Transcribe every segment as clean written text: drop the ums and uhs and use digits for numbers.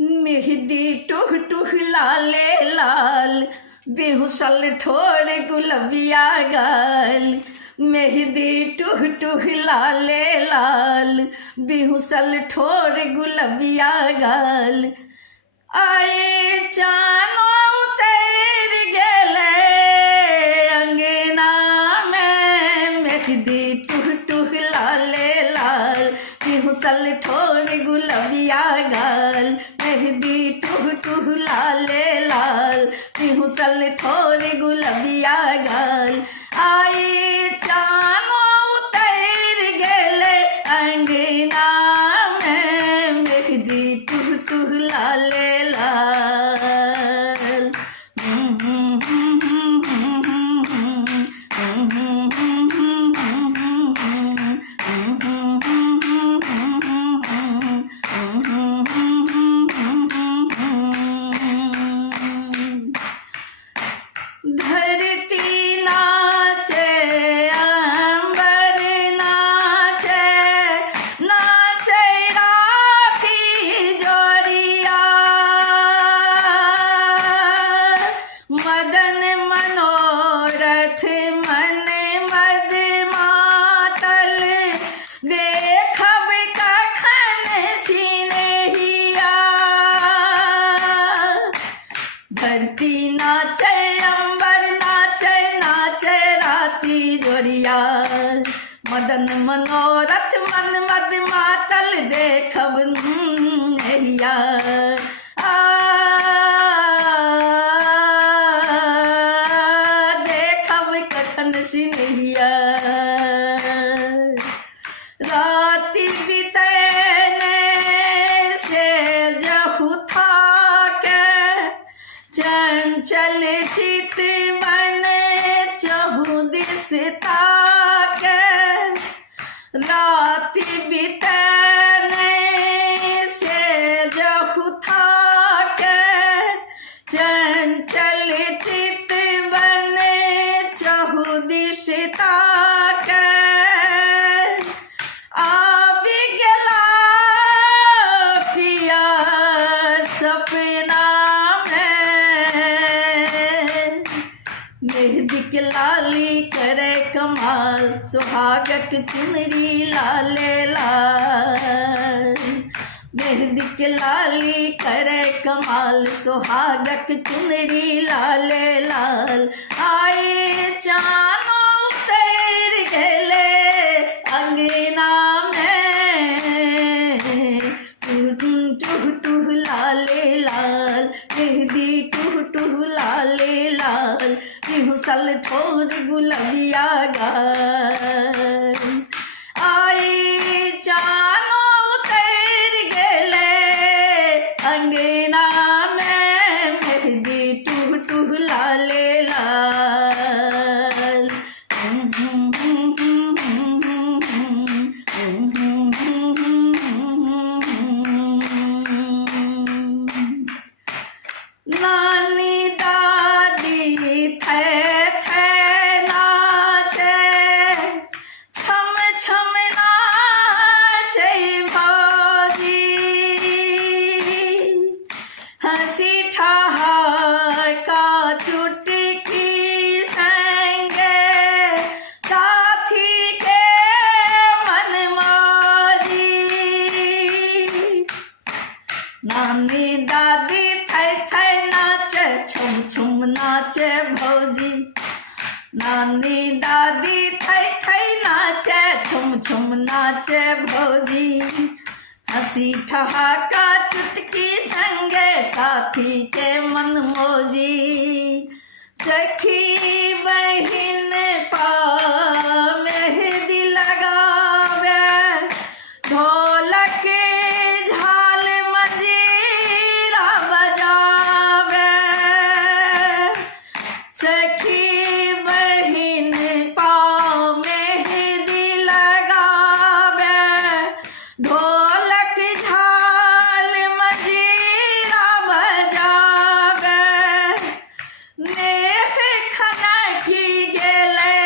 मेहदी टुह टुह लाले लाल, बेहुसल ठोर गुलबिया गाल। मेहदी टुह टुह लाले लाल, बेहुसल ठोर गुलबिया गाल। आए चानो उतर गेले अंगना में, मेहदी टुह टुह लाले लाल, बेहुसल ठोर गुलबिया गाल। मेहदी टुह टुह लाले लाल, बेहुसल ठोर गुलबिया गाल। आई चानो उतर गेले अंगना में, मेहदी टुह टुह लाले लाल। धरती नाचे अंबर नाचे, नाचे राखी जोड़िया। मदन मनोरथ मन मद मातल, देखब कखन सिनहिया। धरती नाचे अंबर नाचे, नाचे राती जोड़िया। मदन मनोरथ मन मद मातल, देखब नैया। देखब कखन सिनहिया। राति बितैने से जहु थाके, चंचल चित मन चहु दिस ताके। राति बितैने से जहु थाके, चंचल चित मन चहु दिस ताके। आबि गेला पिया सपना में, मेहदी के लाली करे कमाल, सुहागक चुनरी लाले लाल। मेहदी के लाली करे कमाल, सुहागक चुनरी लाले लाल। आए चानो उतर गेले अंगना में, टुह टुह लाले लाल। मेहदी टुह टुह लाले लाल, बेहुसल ठोर गुलबिया गाल। आई चानो उतर गेले अंगना में, मेहदी टुह टुह लाले लाल। नानी दादी थे नाचे, छम छम नाचे भौजी। हंसी ठहाका चुटकी संगे, साथी के मन मौजी। नानी दादी थे नाचे, छुम छुम नाचे भौजी। नानी दादी थे नाचे, छुम छुम नाचे भौजी। हंसी ठहाका चुटकी संगे, साथी के मन मौजी। सखी बहिन पा मेहदी लगावे, ढोलक झाल मंजीरा बजावे। सखी बहिन पा मेहदी लगावे, ढोलक झाल मंजीरा बजावे। नेह खनकी गेले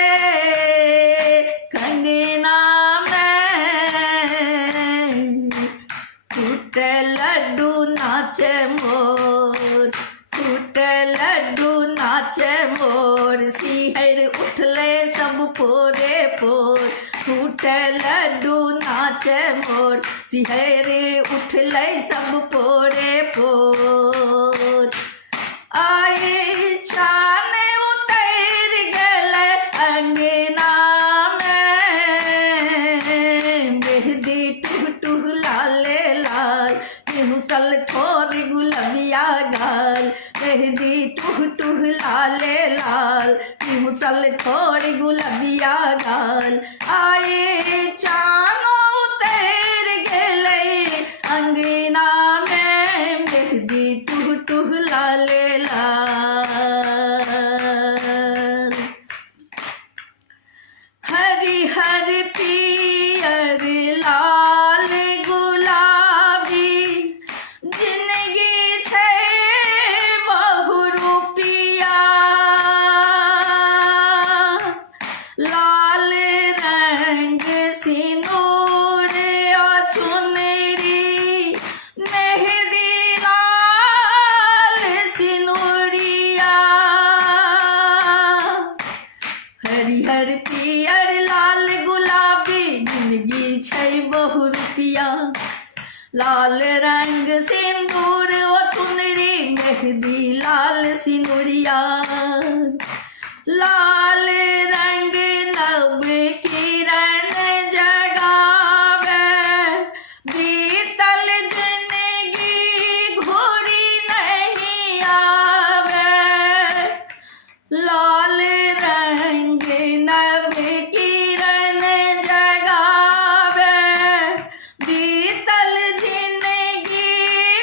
सब पोरे पोर, टूटे लड्डू नाचे मोर, सिहरे उठले सब पोरे पोर। आए चान उतर गले अंगना में, मेहंदी टुह टुह लाले लाल, बेहुसल ठोर गुलबिया गाल, मेहंदी टुह टुह लाले लाल, बेहुसल ठोर गुलबिया गाल। आए चानो उतर गले अंगना में, मेहंदी टुह टुह लाले लाल। हरी हरी पियर लाल गुलाबी, जिंदगी छे बहुरूपिया, लाल रंग सिंदूर और चुनरी, मेहंदी लाल सिंदूरिया। हरी हरी पियर लाल गुलाबी, जिंदगी छै बहुरूपिया, लाल रंग सिंदूर ओ चुनरी, मेहंदी लाल सिंदूरिया। लाल रंग नव किरण जगावे, बीतल जिंदगी घूरी नहीं आवे। लाल रंग नव किरण जगावे, बीतल जिंदगी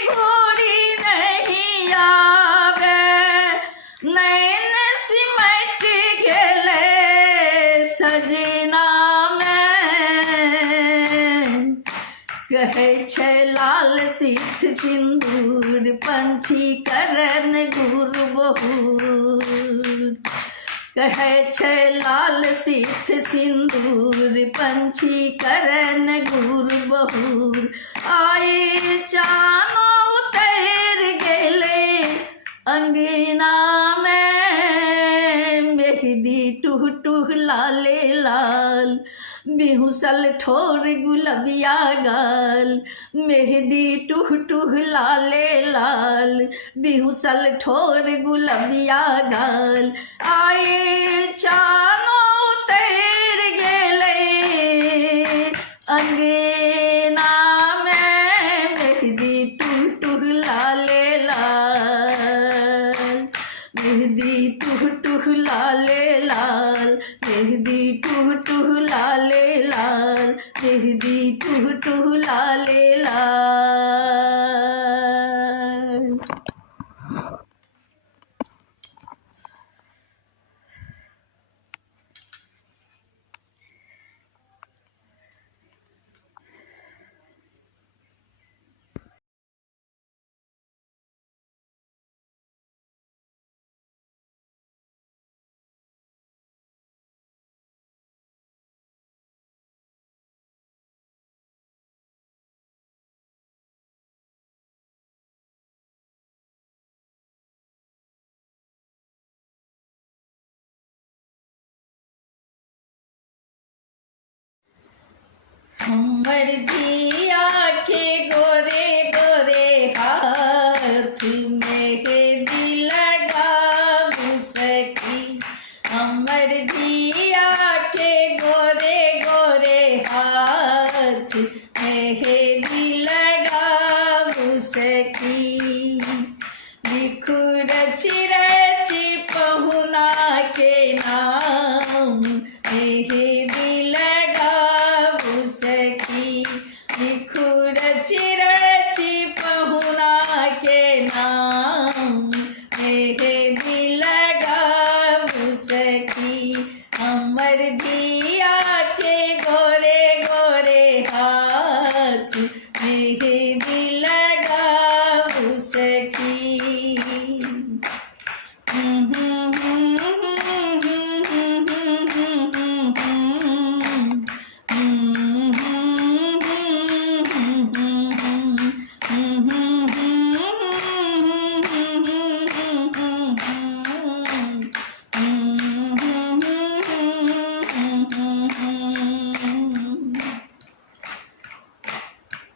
घूरी नहीं आवे। नैन सिमट गेले सजना में, कहे छै लाल सिथ सिंदूर, पंछी करन घूर बहूर। कहे छै लाल सिथ सिंदूर, पंछी करन घूर बहूर। आए चानो उतर गेले अंगना में, मेहंदी टुह टुह लाले लाल, बेहुसल ठोर गुलबिया गाल, मेहंदी टुह टुह लाले लाल, बेहुसल ठोर गुलबिया गाल। आए चानो उतर गेले अंगना में, मेहंदी टुह टुह लाले लाल, मेहंदी टुह टुह लाले लाल, मेहंदी टुह टुह लाले लाल, मेहंदी टुह टुह लाले लाल। हमर दिया के गोरे गोरे हाथ, मेहंदी लगाबू सखी। हमर दिया के गोरे गोरे हाथ, मेहंदी लगाबू सखी। लिखू रची रची पहुना के नाम, मेहंदी लगाबू सखी। लिखू रची रची पहुना के नाम, मेहंदी लगाबू सखी। हमर दिया के गोरे गोरे हाथ, मेहंदी लगाबू सखी।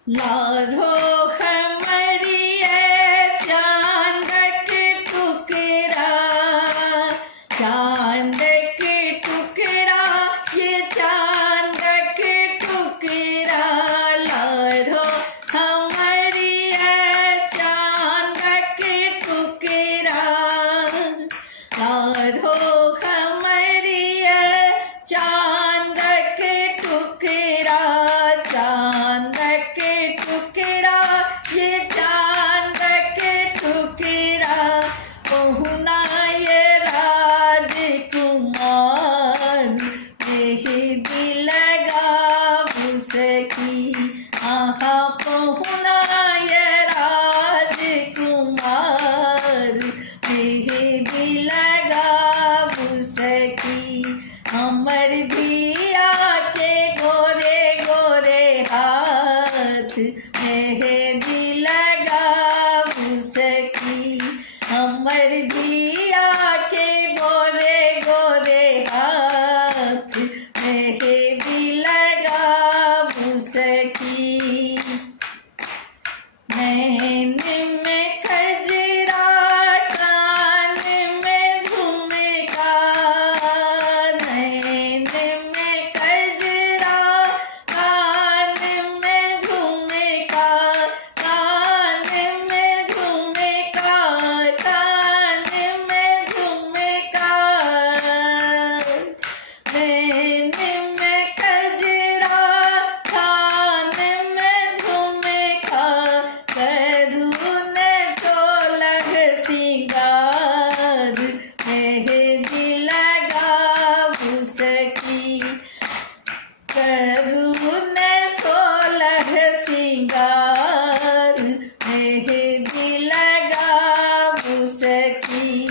लाडो हमरिए चांद के टुकड़ा, चांद के टुकड़ा, ये चांद के टुकड़ा, लाडो हमरिए चांद के टुकड़ा, लाडो हमरिए चांद के टुकड़ा, चांद के टुकड़ा, ये चांद के टुकड़ा, पहुना ये राजकुमार, मेहंदी लगा उसकी, आहा पहुना ये राजकुमार, मेहंदी लगा उसकी, हमर दिया के गोरे गोरे हाथ, मेहंदी लगा उसकी, हमर दिया के गोरे गोरे हाथ, मेहंदी लगा उसकी, नैन में खजरा, कान में झुमका, नैन में खजरा, कान में झुमका, कान में झुमका, कान में झुमका, नैन में खजरा, कान में झुमका, करून सोलह सिंगार, मेहंदी लगा उसकी, करून सोलह सिंगार, मेहंदी लगा उसकी,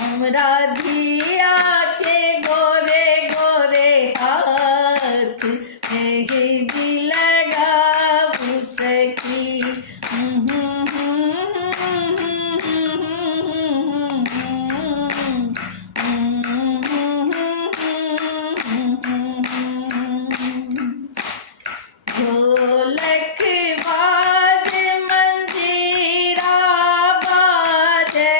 हमरा दिया के गोरे गोरे हाथ, मेहंदी लगा उसकी, ढोलक बाजे मंजीरा बाजे,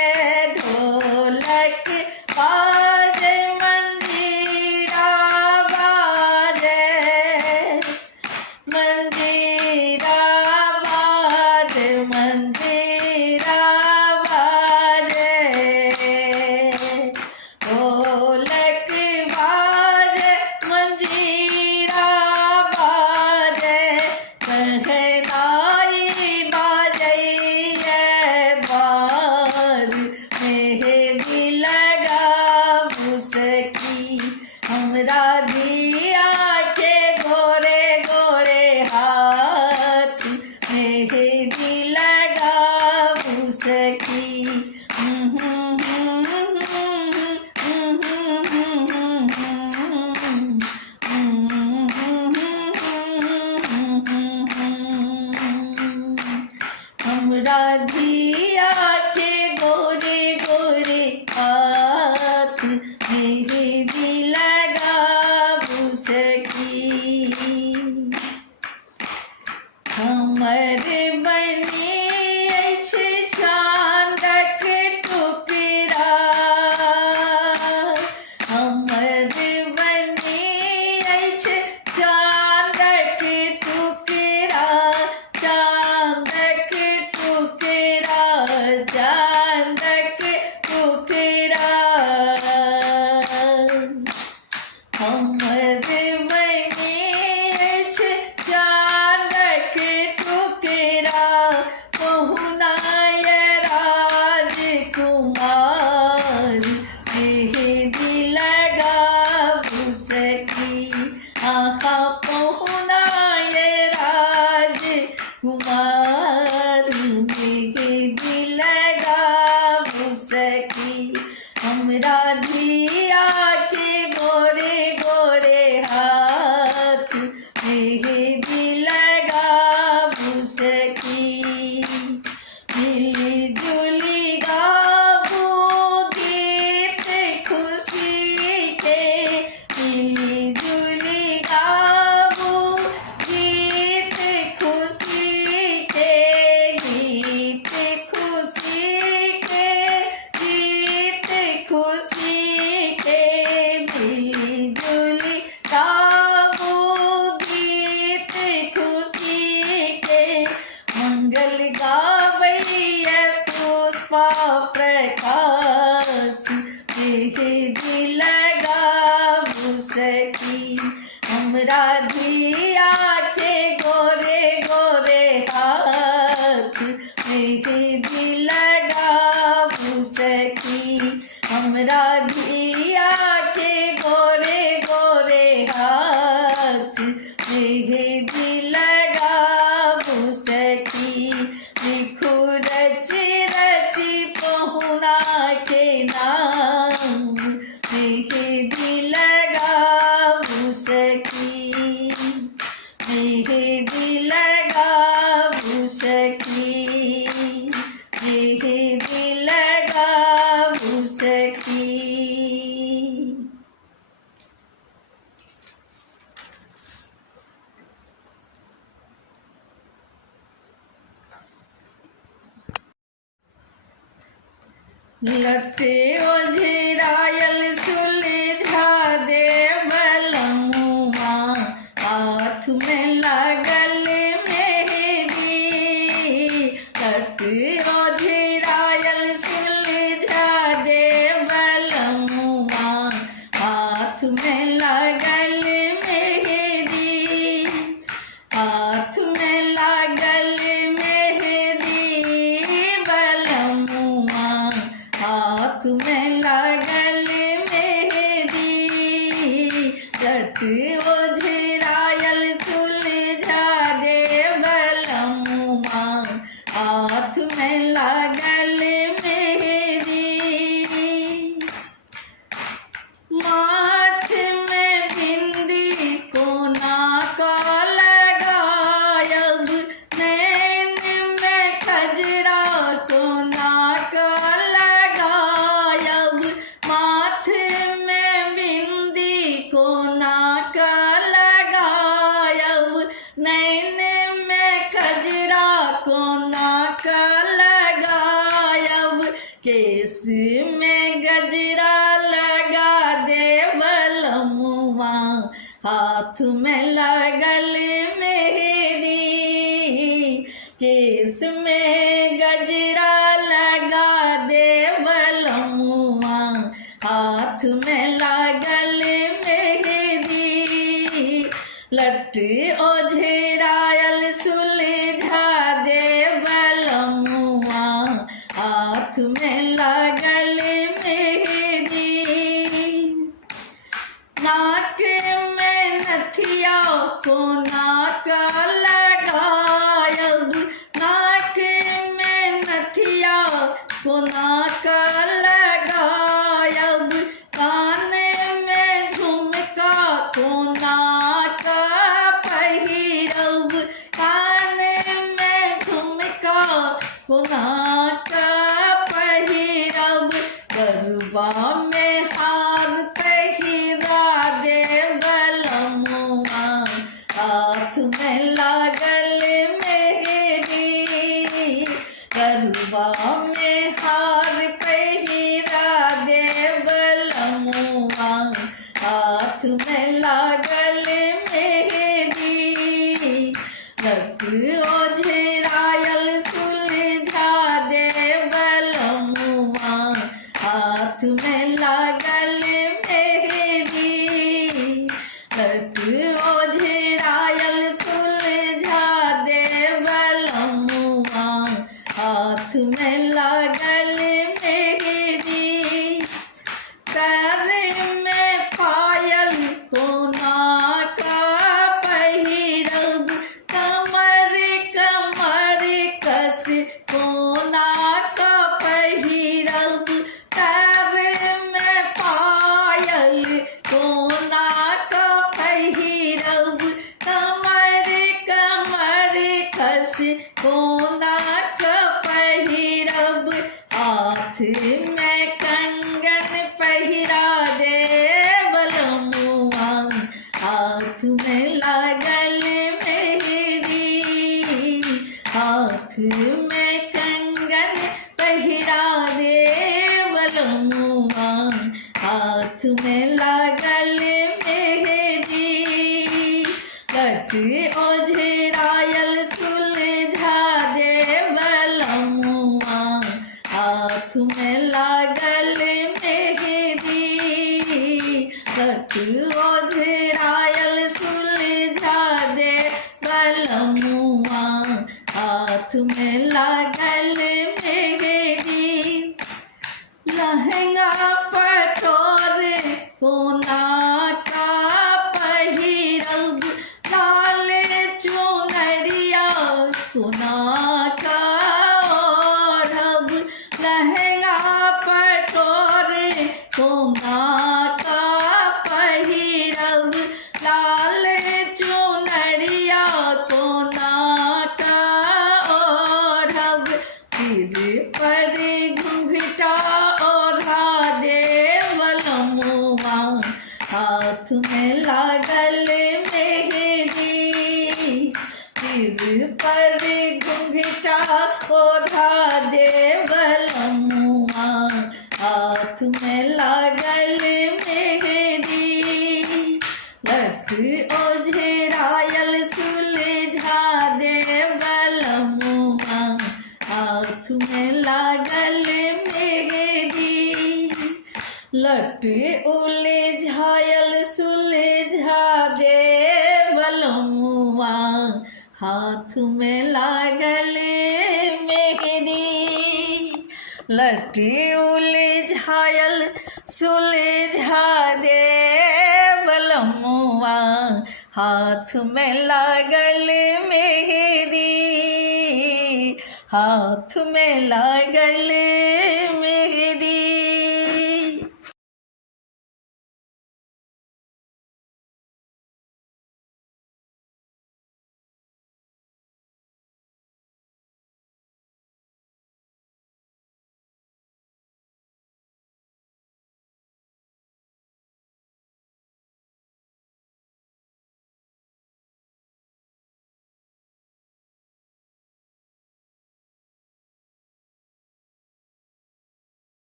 ढोलक बाजे मंजीरा बाजे, मंजीरा बाजे, मंजीरा बाजे, ढोलक बाजे मंजीरा बाजे, शहनाई बाजैये द्वार, मेहंदी लगा उसकी, हमरा दिया के गोरे गोरे हाथ, मेहंदी लगा उसकी, हमरा दिया के गोरे गोरे हाथ, मेहंदी लगा उसकी, हमर बनी अछि चांदक टुकड़ा, हमर बनी अछि चांदक टुकड़ा, चांदक टुकड़ा, चांदक टुकड़ा, हमर बनी अछि चांदक टुकड़ा, पहुना ये राजकुमार, मेहंदी लगा उसकी, आहा पहुना ये राजकुमार, मेहंदी लगा उसकी, हमरा दिया के गोरे गोरे हाथ, मेहंदी लगा उसकी, मिली जुली गाबू गीत खुशी के, मिली जुली गाबू हमरा धिया के गोरे गोरे हाथ मेहंदी लगाबू सखी। हमरा धिया के गोरे गोरे हाथ मेहंदी लगाबू सखी। लिखू रची रची पहुना के नाम मेहंदी लगाबू सखी। मेहंदी लगाबू सखी। मेहंदी लगाबू सखी। लटे ओझरायल सुलझा दे बलमुआ हाथ में लागल मेहंदी। लटे ओझरायल सुलझा दे बलमुआ हाथ में लागल मेहंदी। हाथ में लागल मेहंदी बलमुआ हाथ में लागल मेहंदी। लट ओझरायल सुलझा दे बलमुआ हाथ में लागल मेहंदी। माथ में बिंदी कोना का लगायब नैन में कजरा कोना का लगायब। माथ में बिंदी कोना का लगायब नैन में कजरा कोना का लगायब। केस में गजरा लगा दे बलमुआ हाथ में लागल मेहंदी। केस में गजरा लगा दे बलमुआ हाथ में लागल मेहंदी। लट ओझरायल सुलझा दे बलमुआ हाथ में लागल मेहंदी। नाक में नथिया कोना का लगायब। नाक में नथिया कोना का लगायब। कान में झुमका कोना का पहिरब। कान में झुमका कोना का पहिरब। गरबा में हार पहिरा दे बलमुआ हाथ में लागल मेहंदी। गरबा में हार पहिरा दे बलमुआ हाथ में लागल मेहंदी। लट ओझरायल सुलझा दे बलमुआ हाथ में लागल मेहंदी। लट ओझरायल सुलझा दे बलमुआ हाथ में लागल मेहंदी। पैर में पायल कोना का पहिरब। कमर कमर कस कोना का पहिरब। पैर में पायल कोना का पहिरब। कमर कमर कस कोना का पहिरब। हाथ में कंगन पहिरा दे बलमुआ हाथ में लागल मेहंदी। हाथ में कंगन पहिरा दे बलमुआ हाथ में लागल मेहंदी। लट ओझरायल सुलझा दे बलमुआ हाथ में लागल मेहंदी। लट ओझरायल सुलझा ओझरायल सुलझा दे बलमुआ, हाथ में लागल मेहंदी। लट उलझायल सुलझा दे बलमुआ, हाथ में लागल मेहंदी। लट उलझायल सुलझा दे बलमुआ, हाथ में लागल मेहंदी, हाथ में लागल मेहंदी।